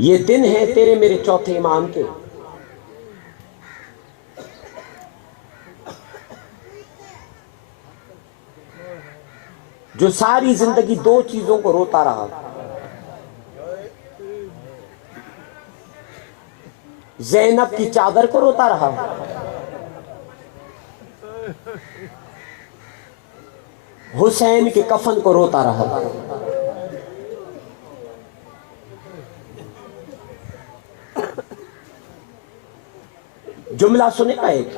یہ دن ہے تیرے میرے چوتھے امام کے، جو ساری زندگی دو چیزوں کو روتا رہا، زینب کی چادر کو روتا رہا، حسین کے کفن کو روتا رہا۔ جملہ سنے گا ایک،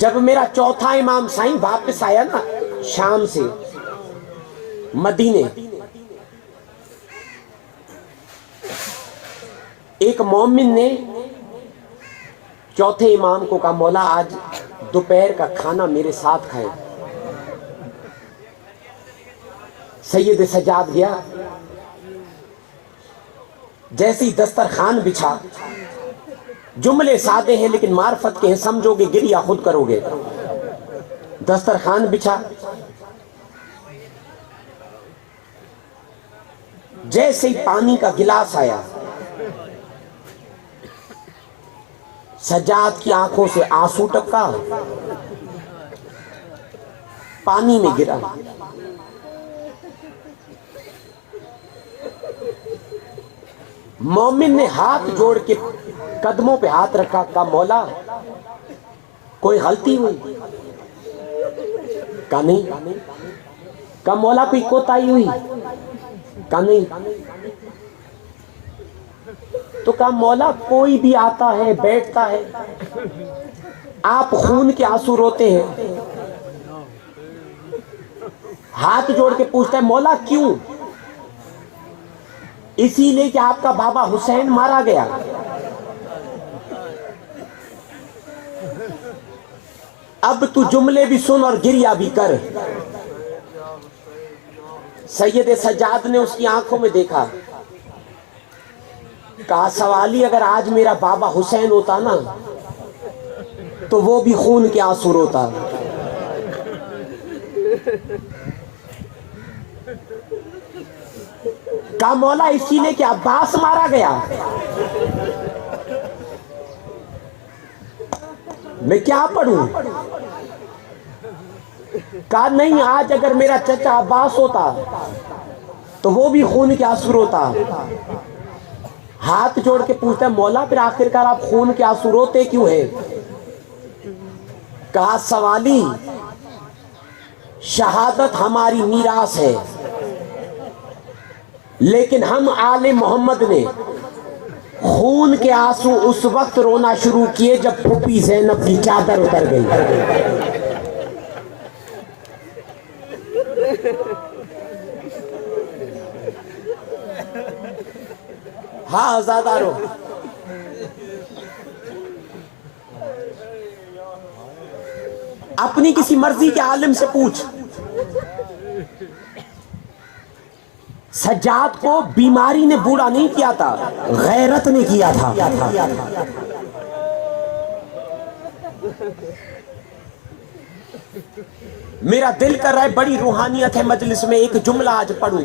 جب میرا چوتھا امام سائیں واپس آیا نا شام سے مدینے، ایک مومن نے چوتھے امام کو کہا مولا آج دوپہر کا کھانا میرے ساتھ کھائے۔ سید سجاد گیا، جیسی دسترخوان بچھا، جملے سادے ہیں لیکن معرفت کے ہیں، سمجھو گے گریہ خود کرو گے۔ دسترخوان بچھا، جیسے ہی پانی کا گلاس آیا، سجاد کی آنکھوں سے آنسو ٹپکا، پانی میں گرا۔ مومن نے ہاتھ جوڑ کے قدموں پہ ہاتھ رکھا، کہا مولا کوئی غلطی ہوئی؟ کہا نہیں۔ کہا مولا کوئی کوتاہی ہوئی؟ کہا نہیں۔ تو کہا مولا کوئی بھی آتا ہے بیٹھتا ہے، آپ خون کے آنسو روتے ہیں، ہاتھ جوڑ کے پوچھتا ہے مولا کیوں؟ اسی لیے کہ آپ کا بابا حسین مارا گیا۔ اب تو جملے بھی سن اور گریہ بھی کر۔ سید سجاد نے اس کی آنکھوں میں دیکھا، کہا سوالی اگر آج میرا بابا حسین ہوتا نا تو وہ بھی خون کے آنسو روتا۔ کہا مولا اسی لیے کہ عباس مارا گیا۔ میں کیا پڑھوں؟ کہا نہیں، آج اگر میرا چچا عباس ہوتا تو وہ بھی خون کے آنسو روتا۔ ہاتھ جوڑ کے پوچھتا ہے مولا پھر آخرکار آپ خون کے آنسو روتے کیوں ہیں؟ کہا سوالی شہادت ہماری میراث ہے، لیکن ہم آل محمد نے خون کے آنسو اس وقت رونا شروع کیے جب پھوپھی زینب کی چادر اتر گئی۔ ہاں آزادارو، اپنی کسی مرضی کے عالم سے پوچھ، سجاد کو بیماری نے بوڑھا نہیں کیا تھا، غیرت نے کیا تھا۔ میرا دل کر رہا ہے بڑی روحانیت ہے مجلس میں، ایک جملہ آج پڑھوں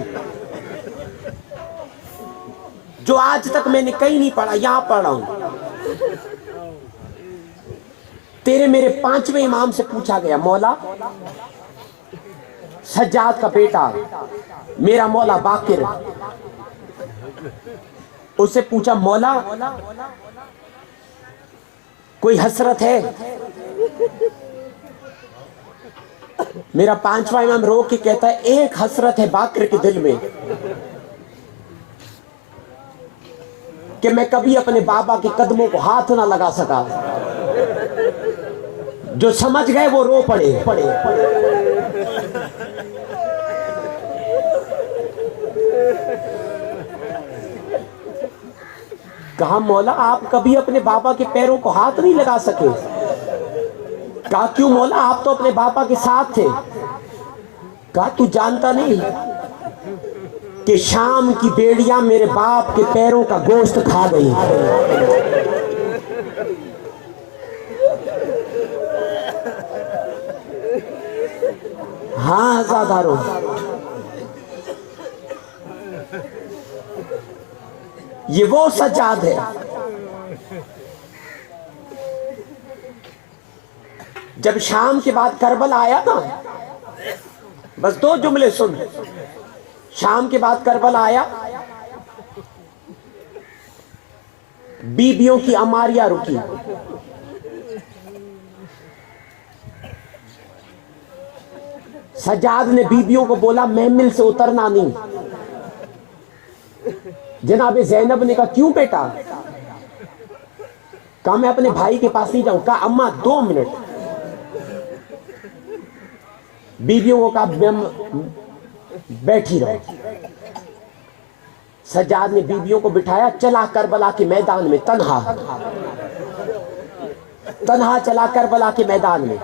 جو آج تک میں نے کہیں نہیں پڑھا، یہاں پڑھ رہا ہوں۔ تیرے میرے پانچویں امام سے پوچھا گیا مولا سجاد کا بیٹا میرا مولا باقر، اس سے پوچھا مولا کوئی حسرت ہے؟ میرا پانچواں امام رو کے کہتا ہے ایک حسرت ہے باقر کے دل میں کہ میں کبھی اپنے بابا کے قدموں کو ہاتھ نہ لگا سکا۔ جو سمجھ گئے وہ رو پڑے۔ کہا مولا آپ کبھی اپنے بابا کے پیروں کو ہاتھ نہیں لگا سکے؟ کہا کیوں مولا آپ تو اپنے بابا کے ساتھ تھے۔ کہا تو جانتا نہیں کہ شام کی بیڑیاں میرے باپ کے پیروں کا گوشت کھا گئی۔ ہاں آزادارو، یہ وہ سجاد ہے جب شام کے بعد کربلا آیا نا، بس 2 جملے سن، شام کے بعد کربلا آیا، بیبیوں کی اماریاں رکی، سجاد نے بیبیوں کو بولا محمل سے اترنا نہیں۔ جناب زینب نے کہا کیوں بیٹا؟ کہا میں اپنے بھائی کے پاس نہیں جاؤں۔ کہا اماں 2 منٹ۔ بیویوں کو کہا بیٹھی رہو۔ سجاد نے بیویوں کو بٹھایا، چلا کربلا کے میدان میں تنہا چلا کربلا کے میدان میں۔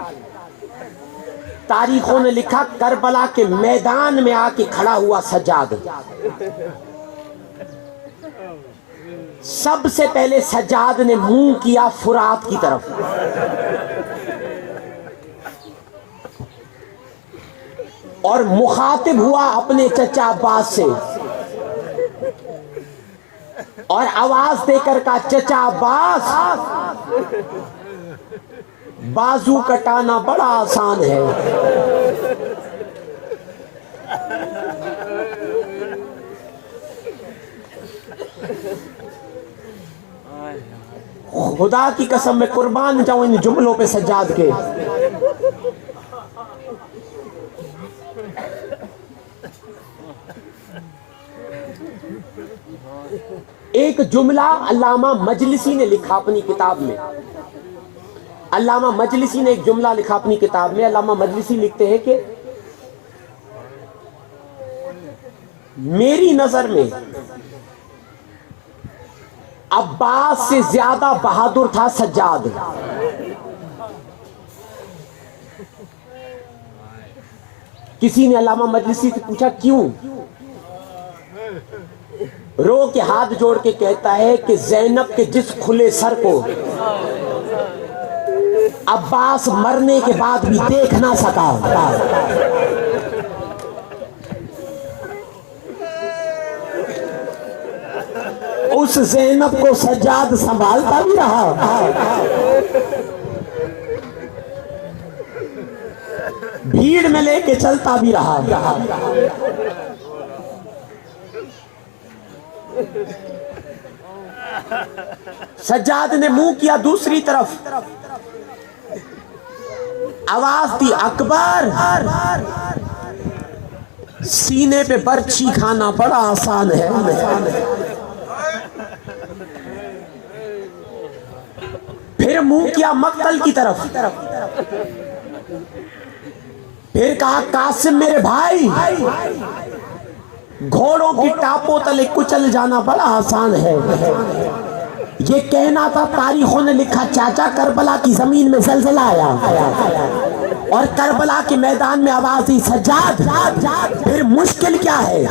تاریخوں نے لکھا کربلا کے میدان میں آ کے کھڑا ہوا سجاد۔ سب سے پہلے سجاد نے منہ کیا فرات کی طرف، اور مخاطب ہوا اپنے چچا عباس سے، اور آواز دے کر کہا چچا عباس، بازو کٹانا بڑا آسان ہے، خدا کی قسم میں قربان جاؤں ان جملوں پہ سجاد کے۔ ایک جملہ علامہ مجلسی نے لکھا اپنی کتاب میں، علامہ مجلسی نے ایک جملہ لکھا اپنی کتاب میں۔ علامہ مجلسی لکھتے ہیں کہ میری نظر میں عباس سے زیادہ بہادر تھا سجاد۔ کسی نے علامہ مجلسی سے پوچھا کیوں؟ رو کے ہاتھ جوڑ کے کہتا ہے کہ زینب کے جس کھلے سر کو عباس مرنے کے بعد بھی دیکھ نہ سکا، اس زینب کو سجاد سنبھالتا بھی رہا، بھیڑ میں لے کے چلتا بھی رہا۔ سجاد نے منہ کیا دوسری طرف، آواز دی اکبر، سینے پہ برچھی کھانا بڑا آسان ہے۔ پھر منہ کیا مقتل کی طرف، پھر کہا قاسم میرے بھائی، گھوڑوں کی ٹاپوں تلے کچل جانا بڑا آسان ہے۔ یہ کہنا تھا، تاریخوں نے لکھا چاچا کربلا کی زمین میں زلزلہ آیا، اور کربلا کے میدان میں آواز دی سجاد۔ پھر مشکل کیا ہے؟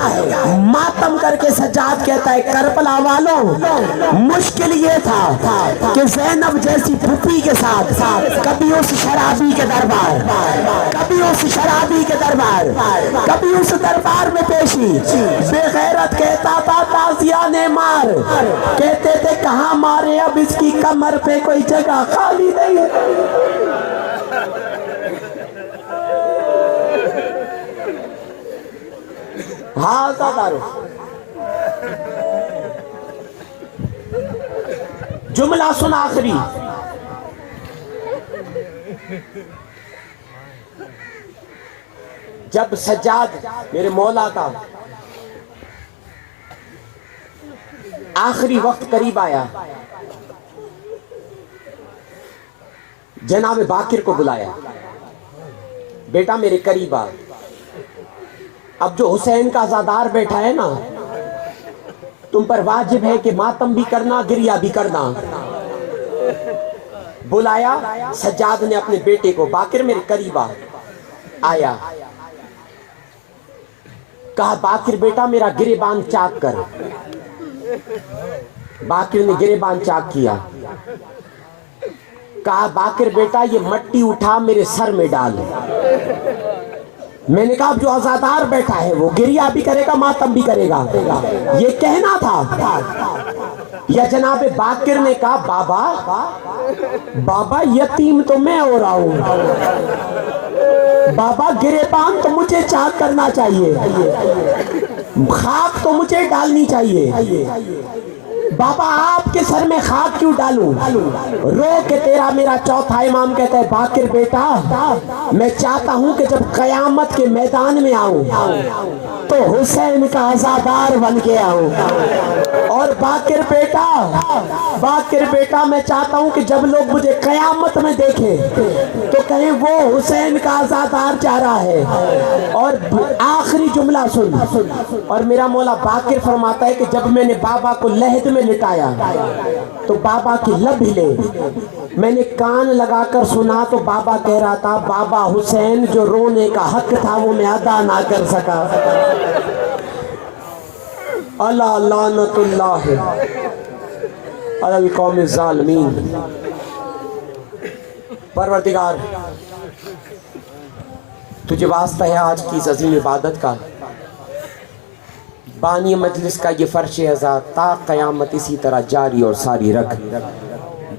ماتم کر کے سجاد کہتا ہے کربلا والوں، مشکل یہ تھا کہ زینب جیسی پھوپھی کے ساتھ کبھی اس شرابی کے دربار، کبھی اس شرابی کے دربار، کبھی اس دربار میں پیشی۔ بے غیرت کہتا تھا تازیہ نے مار، کہتے تھے کہاں مارے، اب اس کی کمر پہ کوئی جگہ خالی نہیں ہے۔ ہاں دارو جملہ سن آخری، جب سجاد میرے مولا کا آخری وقت قریب آیا، جناب باقر کو بلایا، بیٹا میرے قریب آ، اب جو حسین کا عزادار بیٹھا ہے نا، تم پر واجب ہے کہ ماتم بھی کرنا، گریہ بھی کرنا۔ بلایا، سجاد نے اپنے بیٹے کو، باقر میرے قریب آیا، کہا باقر بیٹا میرا گریبان چاک کر۔ باقر نے گریبان چاک کیا، کہا باقر بیٹا یہ مٹی اٹھا میرے سر میں ڈال۔ میں نے کہا جو عزادار بیٹھا ہے وہ گریہ بھی کرے گا ماتم بھی کرے گا، یہ کہنا تھا۔ یا جناب باقر نے کہا بابا یتیم تو میں ہو رہا ہوں، بابا گریبان تو مجھے چاک کرنا چاہیے، خاک تو مجھے ڈالنی چاہیے، بابا آپ کے سر میں خاک کیوں ڈالوں؟ رو کے تیرا میرا چوتھا امام کہتا ہے باقر بیٹا میں چاہتا ہوں کہ جب قیامت کے میدان میں آؤں تو حسین کا عزادار بن کے آؤں، اور باقر بیٹا میں چاہتا ہوں کہ جب لوگ مجھے قیامت میں دیکھیں تو کہیں وہ حسین کا عزادار جا رہا ہے۔ اور آخری جملہ سن، اور میرا مولا باقر فرماتا ہے کہ جب میں نے بابا کو لحد میں لٹایا تو بابا کی لب ہلے، میں نے کان لگا کر سنا تو بابا کہہ رہا تھا بابا حسین جو رونے کا حق تھا وہ میں ادا نہ کر سکا۔ اللہ لعنت اللہ علی القوم الظالمین۔ پروردگار تجھے واسطہ ہے آج کی اس عظیم عبادت کا، بانی مجلس کا یہ فرش عزا تا قیامت اسی طرح جاری اور ساری رکھ۔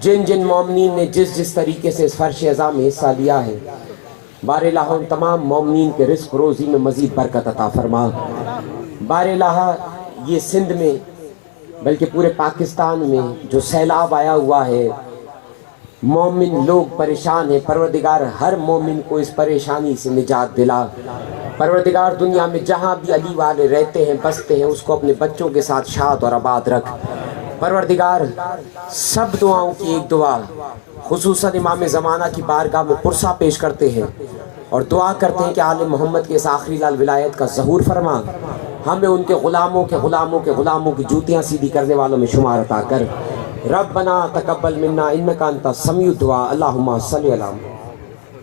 جن جن مومنین نے جس طریقے سے اس فرش عزا میں حصہ لیا ہے، بار الہ ان تمام مومنین کے رزق روزی میں مزید برکت عطا فرما۔ بار الہ یہ سندھ میں بلکہ پورے پاکستان میں جو سیلاب آیا ہوا ہے، مومن لوگ پریشان ہیں، پروردگار ہر مومن کو اس پریشانی سے نجات دلا۔ پروردگار دنیا میں جہاں بھی علی والے رہتے ہیں بستے ہیں اس کو اپنے بچوں کے ساتھ شاد اور آباد رکھ۔ پروردگار سب دعاؤں کی ایک دعا خصوصاً امام زمانہ کی بارگاہ میں پرسہ پیش کرتے ہیں اور دعا کرتے ہیں کہ آل محمد کے اس آخری لال ولایت کا ظہور فرما، ہمیں ان کے غلاموں کی جوتیاں سیدھی کرنے والوں میں شمار عطا کر۔ ربنا تقبل منا انکا انت السمیع الدعاء، اللہم صلی علی محمد۔